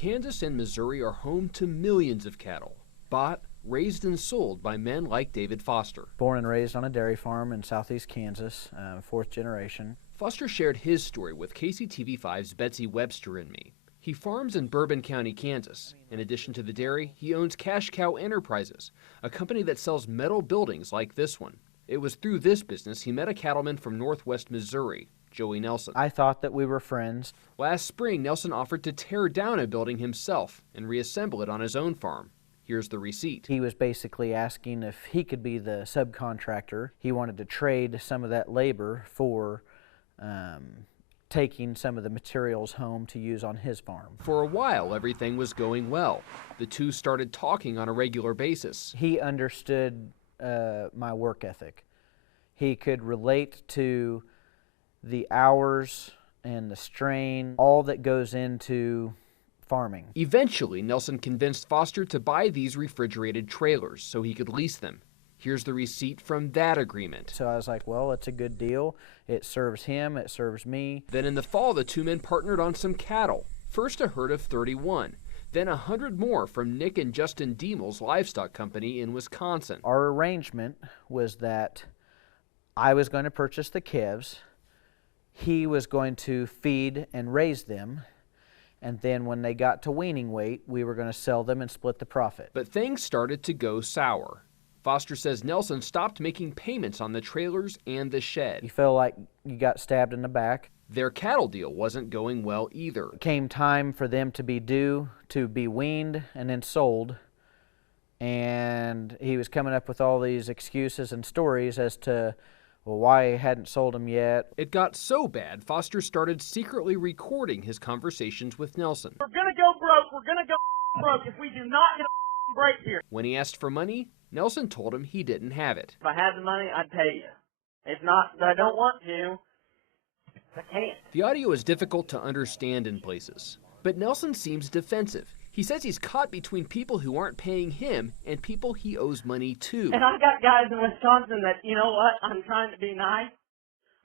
Kansas and Missouri are home to millions of cattle, bought, raised, and sold by men like David Foster. Born and raised on a dairy farm in southeast Kansas, fourth generation. Foster shared his story with KCTV5's Betsy Webster and me. He farms in Bourbon County, Kansas. In addition to the dairy, he owns Cash Cow Enterprises, a company that sells metal buildings like this one. It was through this business he met a cattleman from northwest Missouri, Joey Nelson. I thought that we were friends. Last spring, Nelson offered to tear down a building himself and reassemble it on his own farm. Here's the receipt. He was basically asking if he could be the subcontractor. He wanted to trade some of that labor for taking some of the materials home to use on his farm. For a while, everything was going well. The two started talking on a regular basis. He understood my work ethic. He could relate to the hours and the strain, all that goes into farming. Eventually, Nelson convinced Foster to buy these refrigerated trailers so he could lease them. Here's the receipt from that agreement. So I was like, well, it's a good deal. It serves him, it serves me. Then in the fall, the two men partnered on some cattle. First a herd of 31, then 100 more from Nick and Justin Diemel's livestock company in Wisconsin. Our arrangement was that I was going to purchase the calves, he was going to feed and raise them, and then when they got to weaning weight, we were going to sell them and split the profit. But things started to go sour. Foster says Nelson stopped making payments on the trailers and the shed. You feel like you got stabbed in the back. Their cattle deal wasn't going well either. It came time for them to be due, to be weaned, and then sold. And he was coming up with all these excuses and stories as to, well, why he hadn't sold them yet. It got so bad, Foster started secretly recording his conversations with Nelson. We're gonna go broke. We're gonna go broke if we do not get a break here. When he asked for money, Nelson told him he didn't have it. If I had the money, I'd pay you. If not, I don't want to. I can't. The audio is difficult to understand in places, but Nelson seems defensive. He says he's caught between people who aren't paying him and people he owes money to. And I've got guys in Wisconsin that, you know what, I'm trying to be nice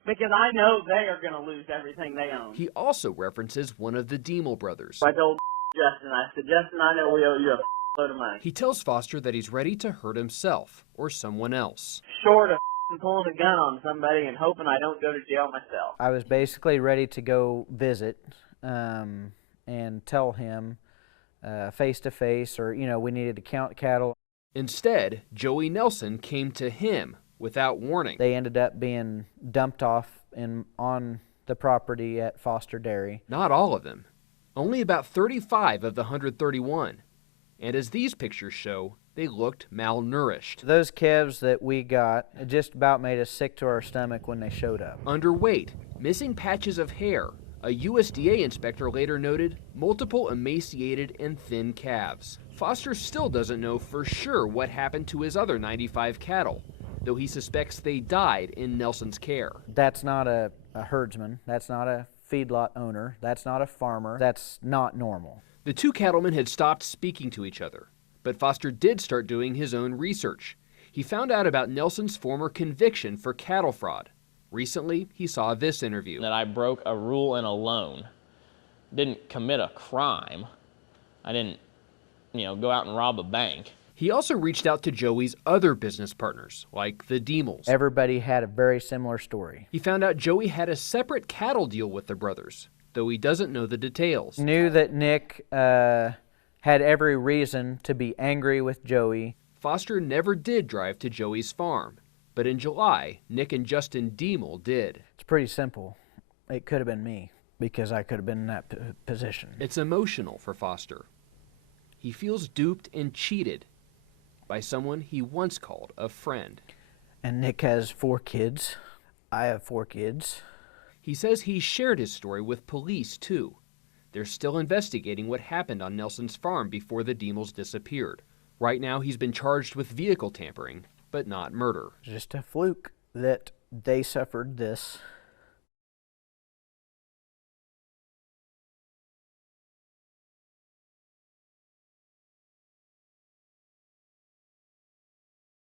because I know they are going to lose everything they own. He also references one of the Diemel brothers. I told Justin, I said, Justin, I know we owe you a load of money. He tells Foster that he's ready to hurt himself or someone else. Short of pulling a gun on somebody and hoping I don't go to jail myself. I was basically ready to go visit and tell him face to face, or, you know, we needed to count cattle. Instead, Joey Nelson came to him without warning. They ended up being dumped off on the property at Foster Dairy. Not all of them. Only about 35 of the 131. And as these pictures show, they looked malnourished. Those calves that we got, it just about made us sick to our stomach when they showed up. Underweight, missing patches of hair. A USDA inspector later noted multiple emaciated and thin calves. Foster still doesn't know for sure what happened to his other 95 cattle, though he suspects they died in Nelson's care. That's not a herdsman. That's not a feedlot owner. That's not a farmer. That's not normal. The two cattlemen had stopped speaking to each other, but Foster did start doing his own research. He found out about Nelson's former conviction for cattle fraud. Recently, he saw this interview. That I broke a rule and a loan. Didn't commit a crime. I didn't, go out and rob a bank. He also reached out to Joey's other business partners, like the Diemels. Everybody had a very similar story. He found out Joey had a separate cattle deal with the brothers, though he doesn't know the details. Knew that Nick had every reason to be angry with Joey. Foster never did drive to Joey's farm, but in July, Nick and Justin Diemel did. It's pretty simple. It could have been me, because I could have been in that position. It's emotional for Foster. He feels duped and cheated by someone he once called a friend. And Nick has 4 kids. I have 4 kids. He says he shared his story with police, too. They're still investigating what happened on Nelson's farm before the Diemels disappeared. Right now, he's been charged with vehicle tampering, but not murder. Just a fluke that they suffered this